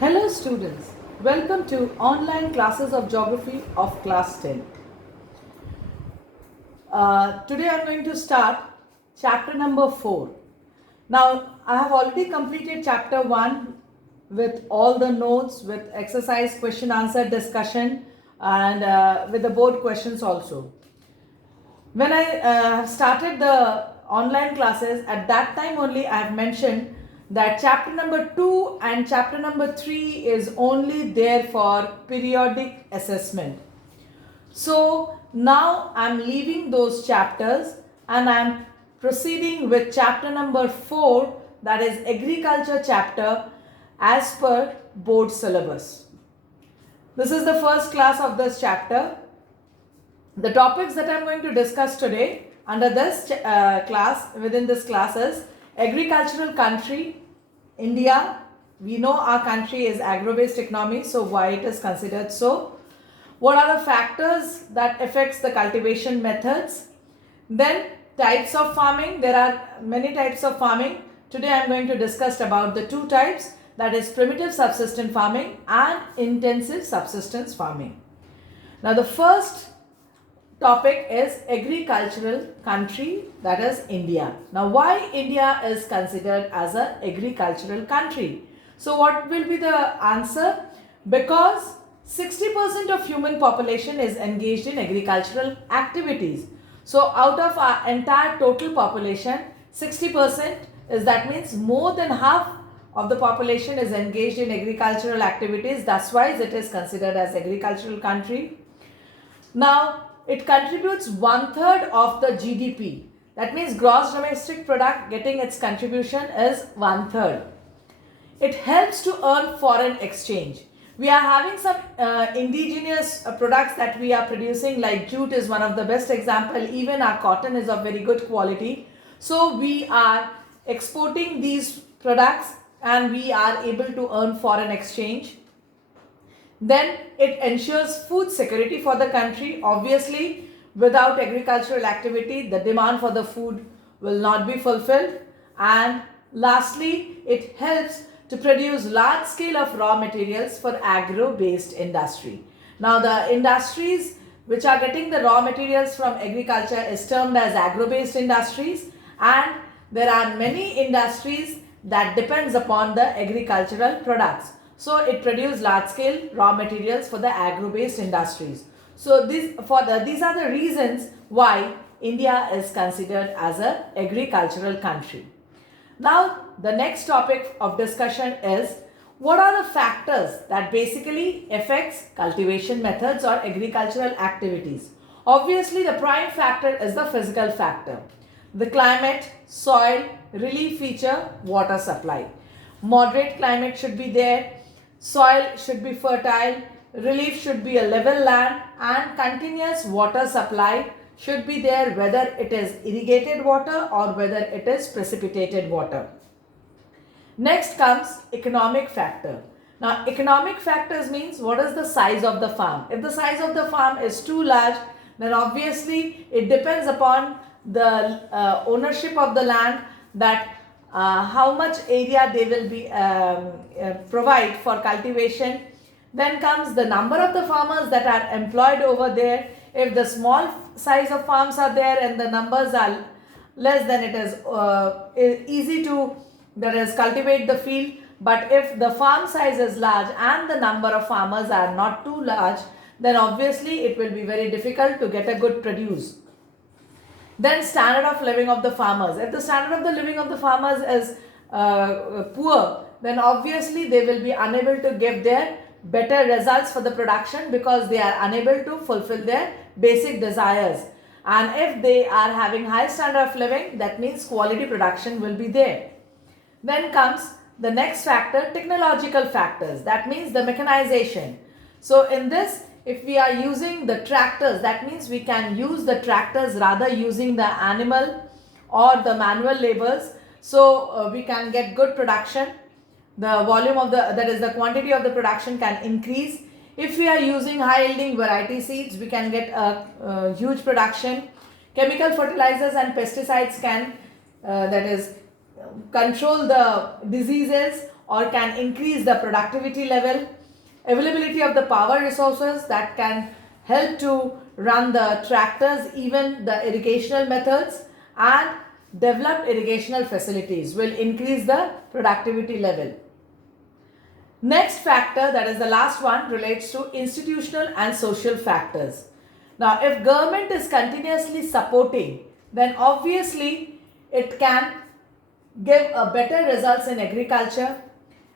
Hello students, welcome to online classes of geography of class 10. Today I am going to start chapter number 4. Now I have already completed chapter 1 with all the notes, with exercise, question answer discussion and with the board questions also. When I have started the online classes, at that time only I have mentioned that chapter number 2 and chapter number 3 is only there for periodic assessment. So now I am leaving those chapters and I am proceeding with chapter number 4, that is agriculture chapter, as per board syllabus. This is the first class of this chapter. The topics that I am going to discuss today under this class, within this class, is agricultural country, India. We know our country is agro-based economy, so why it is considered so. What are the factors that affects the cultivation methods? Then types of farming. There are many types of farming. Today I am going to discuss about the two types, that is primitive subsistence farming and intensive subsistence farming. Now the first topic is agricultural country, that is India. Now why India is considered as an agricultural country? So what will be the answer? Because 60% of human population is engaged in agricultural activities. So out of our entire total population, 60% is, that means more than half of the population is engaged in agricultural activities. That's why it is considered as agricultural country. Now it contributes 1/3 of the GDP. That means gross domestic product getting its contribution is 1/3. It helps to earn foreign exchange. We are having some indigenous products that we are producing, like jute is one of the best example. Even our cotton is of very good quality. So we are exporting these products and we are able to earn foreign exchange. Then it ensures food security for the country. Obviously, without agricultural activity, the demand for the food will not be fulfilled. And lastly, it helps to produce large scale of raw materials for agro-based industry. Now the industries which are getting the raw materials from agriculture is termed as agro-based industries, and there are many industries that depends upon the agricultural products. So it produces large scale raw materials for the agro-based industries. So these are the reasons why India is considered as an agricultural country. Now the next topic of discussion is, what are the factors that basically affects cultivation methods or agricultural activities? Obviously the prime factor is the physical factor. The climate, soil, relief feature, water supply. Moderate climate should be there. Soil should be fertile, relief should be a level land, and continuous water supply should be there, whether it is irrigated water or whether it is precipitated water. Next comes economic factor. Now economic factors means what is the size of the farm. If the size of the farm is too large, then obviously it depends upon the ownership of the land, that how much area they will be provide for cultivation. Then comes the number of the farmers that are employed over there. If the small size of farms are there and the numbers are less, then it is easy to cultivate the field. But if the farm size is large and the number of farmers are not too large, then obviously it will be very difficult to get a good produce. Then standard of living of the farmers. If the standard of the living of the farmers is poor, then obviously they will be unable to give their better results for the production, because they are unable to fulfill their basic desires. And if they are having high standard of living, that means quality production will be there. Then comes the next factor, technological factors. That means the mechanization. So in this, if we are using the tractors, that means we can use the tractors rather using the animal or the manual labors. So we can get good production. The volume of the quantity of the production can increase. If we are using high yielding variety seeds, we can get a huge production. Chemical fertilizers and pesticides can control the diseases or can increase the productivity level, availability of the power resources that can help to run the tractors, even the irrigational methods, and developed irrigational facilities will increase the productivity level. Next factor, that is the last one, relates to institutional and social factors. Now, if government is continuously supporting, then obviously it can give a better results in agriculture.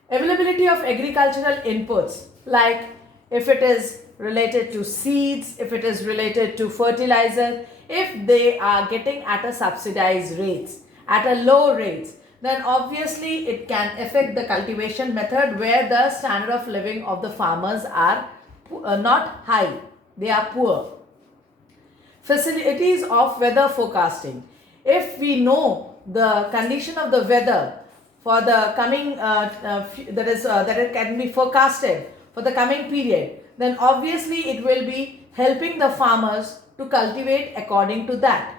Availability of agricultural inputs, like if it is related to seeds, if it is related to fertilizer, if they are getting at a subsidized rates, at a low rates, then obviously it can affect the cultivation method where the standard of living of the farmers are not high, they are poor. Facilities of weather forecasting. If we know the condition of the weather for the coming, that it can be forecasted for the coming period, then obviously it will be helping the farmers to cultivate according to that.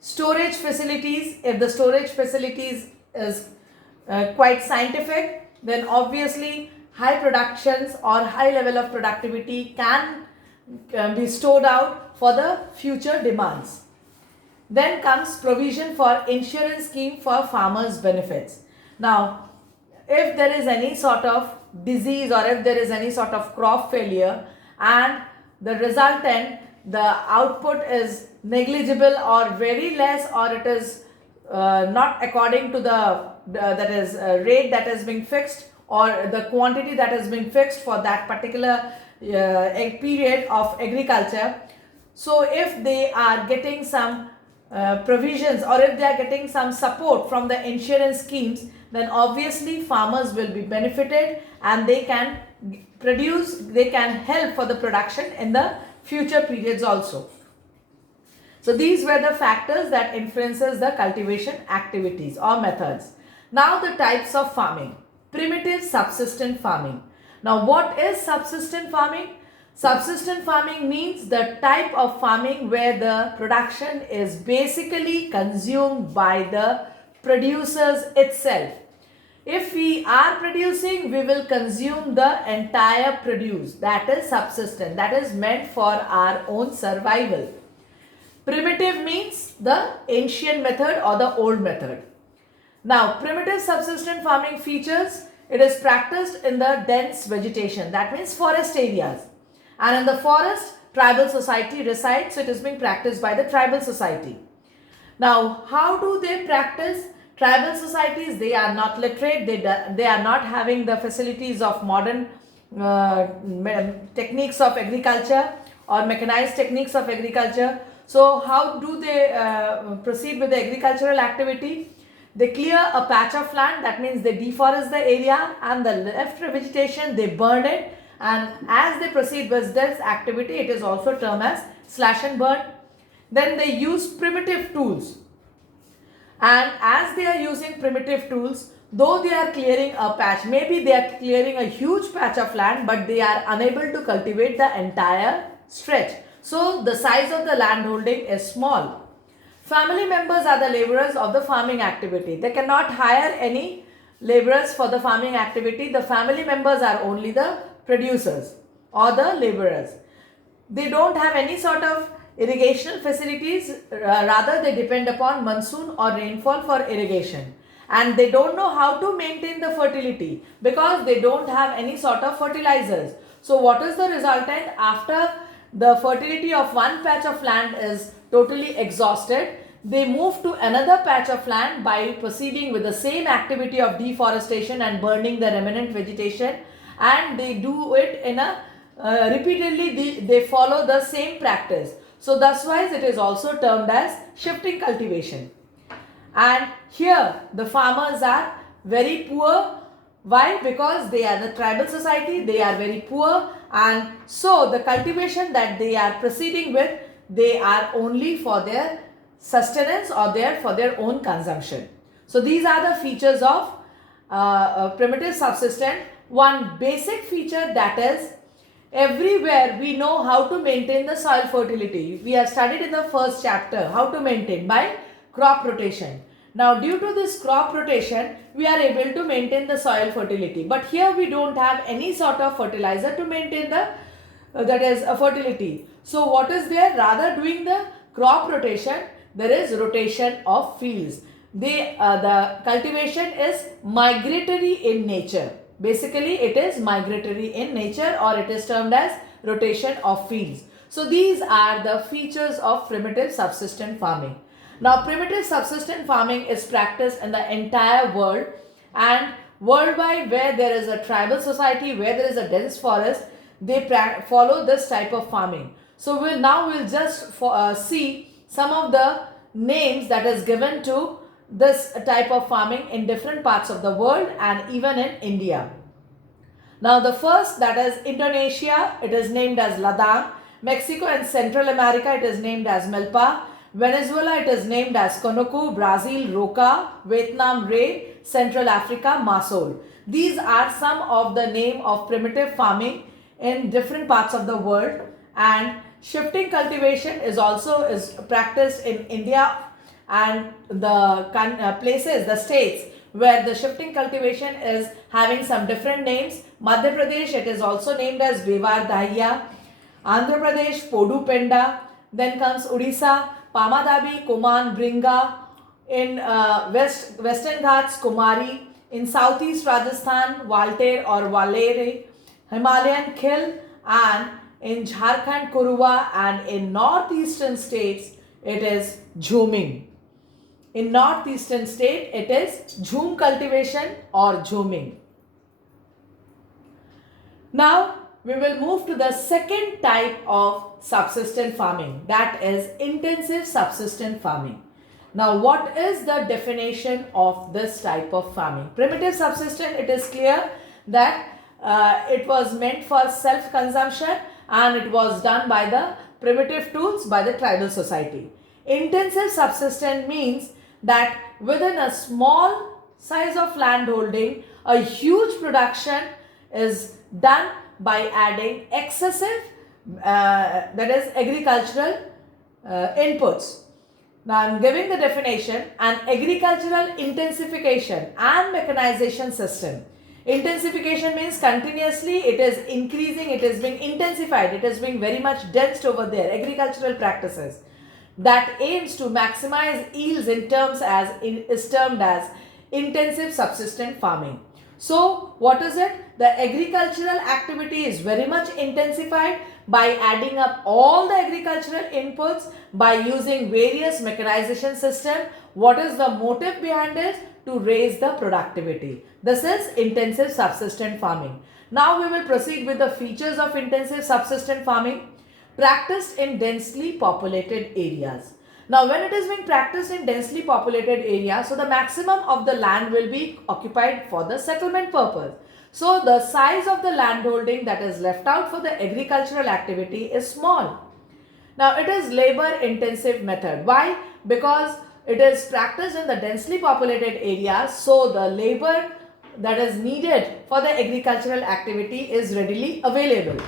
Storage facilities, if the storage facilities is quite scientific, then obviously high productions or high level of productivity can be stored out for the future demands. Then comes provision for insurance scheme for farmers' benefits. Now, if there is any sort of disease or if there is any sort of crop failure and the resultant, the output is negligible or very less, or it is not according to the rate that has been fixed or the quantity that has been fixed for that particular period of agriculture. So if they are getting some provisions or if they are getting some support from the insurance schemes, then obviously farmers will be benefited and they can produce, they can help for the production in the future periods also. So these were the factors that influences the cultivation activities or methods. Now the types of farming. Primitive subsistent farming. Now what is subsistent farming? Subsistent farming means the type of farming where the production is basically consumed by the producers itself. If we are producing, we will consume the entire produce. That is subsistent. That is meant for our own survival. Primitive means the ancient method or the old method. Now, primitive subsistent farming features, it is practiced in the dense vegetation. That means forest areas. And in the forest, tribal society resides. So it is being practiced by the tribal society. Now, how do they practice? Tribal societies, they are not literate, they are not having the facilities of modern techniques of agriculture or mechanized techniques of agriculture. So how do they proceed with the agricultural activity? They clear a patch of land, that means they deforest the area, and the left vegetation they burn it, and as they proceed with this activity, it is also termed as slash and burn. Then they use primitive tools. And as they are using primitive tools, though they are clearing a patch, maybe they are clearing a huge patch of land, but they are unable to cultivate the entire stretch. So the size of the land holding is small. Family members are the laborers of the farming activity. They cannot hire any laborers for the farming activity. The family members are only the producers or the laborers. They don't have any sort of irrigational facilities, rather they depend upon monsoon or rainfall for irrigation, and they don't know how to maintain the fertility because they don't have any sort of fertilizers. So what is the resultant? After the fertility of one patch of land is totally exhausted, they move to another patch of land by proceeding with the same activity of deforestation and burning the remnant vegetation, and they do it in a repeatedly, they follow the same practice. So thus wise it is also termed as shifting cultivation. And here the farmers are very poor. Why? Because they are the tribal society, they are very poor, and so the cultivation that they are proceeding with, they are only for their sustenance or for their own consumption. So these are the features of primitive subsistent. One basic feature, that is, everywhere we know how to maintain the soil fertility. We have studied in the first chapter how to maintain by crop rotation. Now due to this crop rotation, we are able to maintain the soil fertility. But here we don't have any sort of fertilizer to maintain the that is a fertility. So what is there? Rather doing the crop rotation, there is rotation of fields. The cultivation is migratory in nature. Basically it is migratory in nature, or it is termed as rotation of fields. So these are the features of primitive subsistence farming. Now primitive subsistence farming is practiced in the entire world, and worldwide where there is a tribal society, where there is a dense forest, they follow this type of farming. So we'll just see some of the names that is given to this type of farming in different parts of the world and even in India. Now the first, that is Indonesia, it is named as Ladang. Mexico and Central America, it is named as Milpa. Venezuela, it is named as Konuku. Brazil, Roca. Vietnam, Ray. Central Africa, Masol. These are some of the name of primitive farming in different parts of the world. And shifting cultivation is also practiced in India and the places, the states where the shifting cultivation is having some different names. Madhya Pradesh, it is also named as Bevar Dahiya. Andhra Pradesh, Podu Penda. Then comes Odisha, Pamadabi, Kuman, Bringa. In Western Ghats, Kumari. In Southeast Rajasthan, Walter or Valere. Himalayan Khil, and in Jharkhand, Kuruva, and in northeastern states, it is Jhuming. In northeastern state, it is Jhum cultivation or Jhuming. Now, we will move to the second type of subsistence farming, that is intensive subsistence farming. Now, what is the definition of this type of farming? Primitive subsistence, it is clear that it was meant for self-consumption and it was done by the primitive tools by the tribal society. Intensive subsistence means that within a small size of land holding, a huge production is done by adding excessive that is agricultural inputs. Now I am giving the definition: an agricultural intensification and mechanization system. Intensification means continuously it is increasing, it is being intensified, it is being very much dense over there. Agricultural practices that aims to maximize yields is termed as intensive subsistence farming. So what is it? The agricultural activity is very much intensified by adding up all the agricultural inputs, by using various mechanization system. What is the motive behind it? To raise the productivity. This is intensive subsistence farming. Now we will proceed with the features of intensive subsistence farming practiced in densely populated areas. Now when it is being practiced in densely populated areas, so the maximum of the land will be occupied for the settlement purpose. So the size of the land holding that is left out for the agricultural activity is small. Now it is labor intensive method. Why? Because it is practiced in the densely populated areas, so the labor that is needed for the agricultural activity is readily available.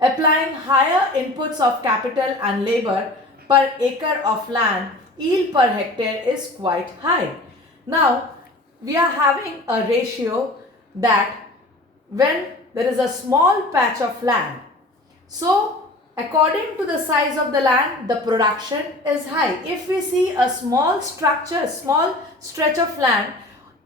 Applying higher inputs of capital and labor per acre of land, yield per hectare is quite high. Now we are having a ratio that when there is a small patch of land, so according to the size of the land, the production is high. If we see a small structure, small stretch of land,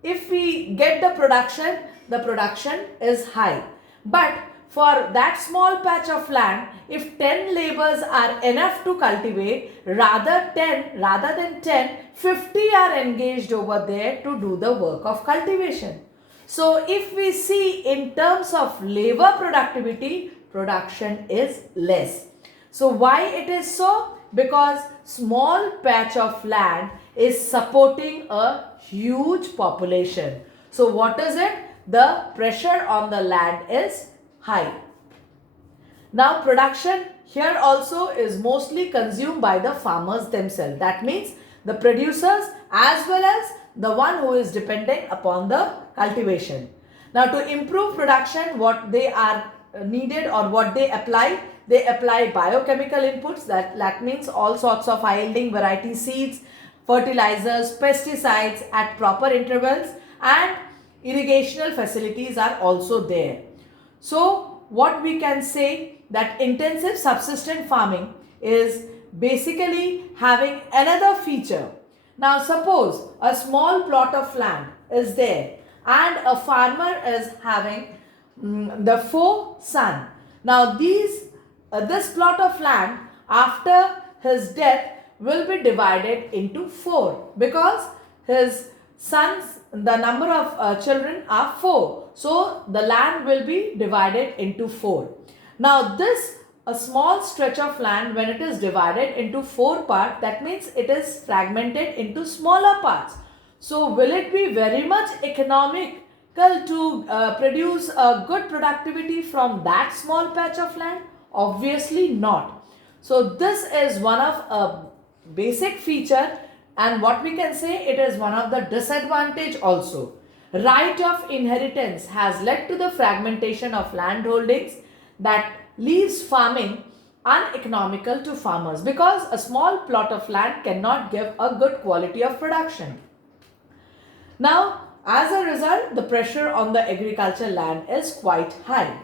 if we get the production is high. But for that small patch of land, if 10 laborers are enough to cultivate, rather than 10, 50 are engaged over there to do the work of cultivation. So if we see in terms of labor productivity, production is less. So why it is so? Because small patch of land is supporting a huge population. So what is it? The pressure on the land is high. Now production here also is mostly consumed by the farmers themselves. That means the producers as well as the one who is depending upon the cultivation. Now to improve production, what they are needed or what they apply biochemical inputs. That means all sorts of high yielding variety seeds, fertilizers, pesticides at proper intervals, and irrigational facilities are also there. So what we can say that intensive subsistence farming is basically having another feature. Now suppose a small plot of land is there and a farmer is having the 4 sons. Now this plot of land after his death will be divided into 4 because his sons, the number of children are 4. So the land will be divided into 4. Now this a small stretch of land, when it is divided into 4 parts, that means it is fragmented into smaller parts. So will it be very much economical to produce a good productivity from that small patch of land? Obviously not. So this is one of a basic feature, and what we can say, it is one of the disadvantage also. Right of inheritance has led to the fragmentation of land holdings that leaves farming uneconomical to farmers because a small plot of land cannot give a good quality of production. Now, as a result, the pressure on the agricultural land is quite high.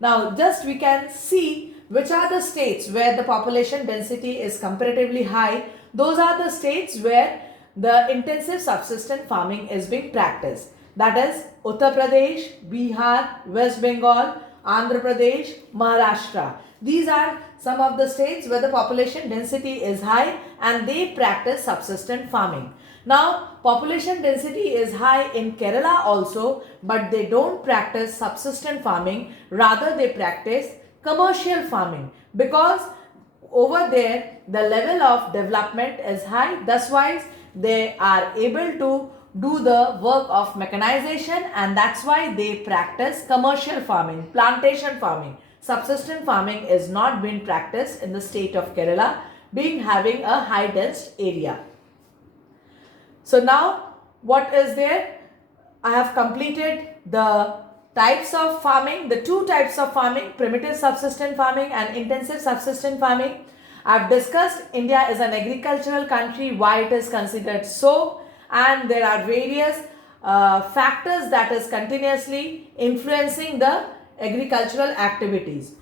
Now, just we can see which are the states where the population density is comparatively high. Those are the states where the intensive subsistence farming is being practiced. That is Uttar Pradesh, Bihar, West Bengal, Andhra Pradesh, Maharashtra. These are some of the states where the population density is high and they practice subsistence farming. Now, population density is high in Kerala also, but they don't practice subsistence farming. Rather, they practice commercial farming because over there the level of development is high. That's why they are able to do the work of mechanization, and that's why they practice commercial farming, plantation farming. Subsistence farming is not being practiced in the state of Kerala, being having a high dense area. So now what is there? I have completed the types of farming, the 2 types of farming, primitive subsistence farming and intensive subsistence farming. I have discussed India is an agricultural country, why it is considered so, and there are various factors that is continuously influencing the agricultural activities.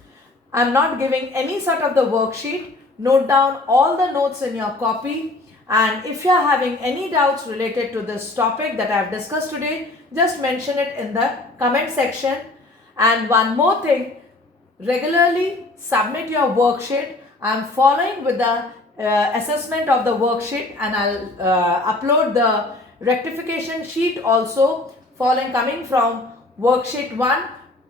I am not giving any sort of the worksheet. Note down all the notes in your copy, and if you are having any doubts related to this topic that I have discussed today, just mention it in the comment section. And one more thing, regularly submit your worksheet. I am following with the assessment of the worksheet, and I'll upload the rectification sheet also coming from worksheet 1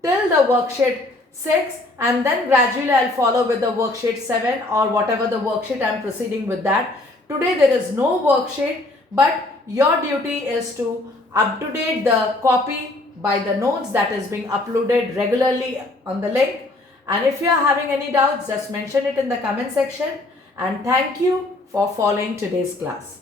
till the worksheet 6, and then gradually I'll follow with the worksheet 7 or whatever the worksheet I'm proceeding with that. Today there is no worksheet, but your duty is to up to date the copy by the notes that is being uploaded regularly on the link. And if you are having any doubts, just mention it in the comment section. And thank you for following today's class.